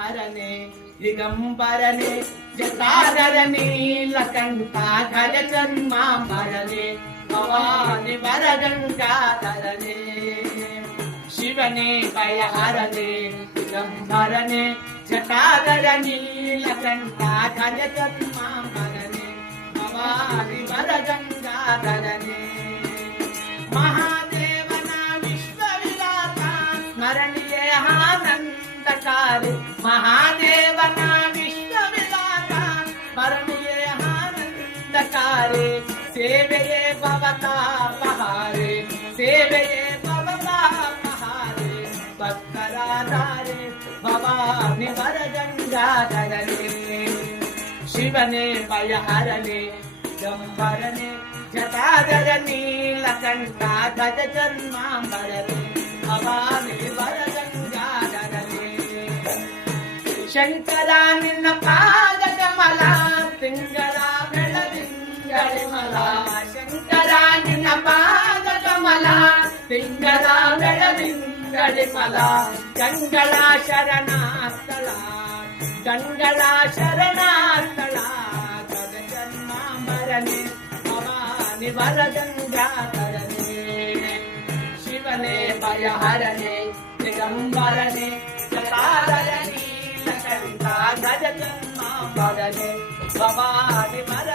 ಹರನೆ ದಿಗಂಬರನೆ ಜಟಾಧರನೆ ನೀಲಕಂಠ ಘನ ಜನ್ಮಾಂಬರನೆ ಭವಾನಿ ವರಗಂಗಾಧರನೆ ಶಿವನೇ ಭಯಹರನೆ ದಿಗಂಬರನೆ ಜಟಾಧರ ನೀಲಕಂಠ ಘನ ಜನ್ಮಾಂಬರನೆ ಭವಾನಿ ವರಗಂಗಾಧರನೆ ಮಹಾದೇವನ ವಿಶ್ವವಿಲಾಸ ಸ್ಮರಣೀಯ ಆನಂದಕಾರಿ ಮಹಾದೇವನ ವಿಶ್ವವಿಲಾಸ ಸ್ಮರಣೀಯ ಆನಂದಕಾರಿ ಸೇವೆಯೇ ಭವತಾಪಹಾರೆ ಸೇವೆಯೇ ಭವತಾಪಹಾರೆ ಭಕ್ತರಾಧಾರೆ ಭವಾನಿ ವರಗಂಗಾಧರನೆ ಶಿವನೇ ಭಯಹರನೆ ದಿಗಂಬರನೆ ಜಟಾಧರ ನೀಲಕಂಠ ಗಜ ಜನ್ಮಾಂಬರನೆ ಭವಾನಿ ವರಗಂಗಾಧರನೆ ಶಂಕರ ನಿನ್ನ ಪಾದ ಕಮಲ ತಿಂಗಳ ಬೆಳದಿಂಗಳಿಮಲ ಶಂಕರ ನಿನ್ನ ಪಾದ ಕಮಲ ತಿಂಗಳ ಬೆಳದಿಂಗಳಿಮಲ ಗಂಗಳ ಶರಣಾಸ್ಥಳ ಗಂಗಳ ಶರಣಾಸ್ಥಳ ಗಜ ಜನ್ಮಾಂಬರನೆ ಭವಾನಿ ವರಗಂಗಾಧರನೆ ಶಿವನೇ ಭಯಹರನೆ ದಿಗಂಬರನೆ ಜಟಾಧರ ನೀಲಕಂಠ ಗಜ ಜನ್ಮಾಂಬರನೆ ಭವಾನಿ ವರ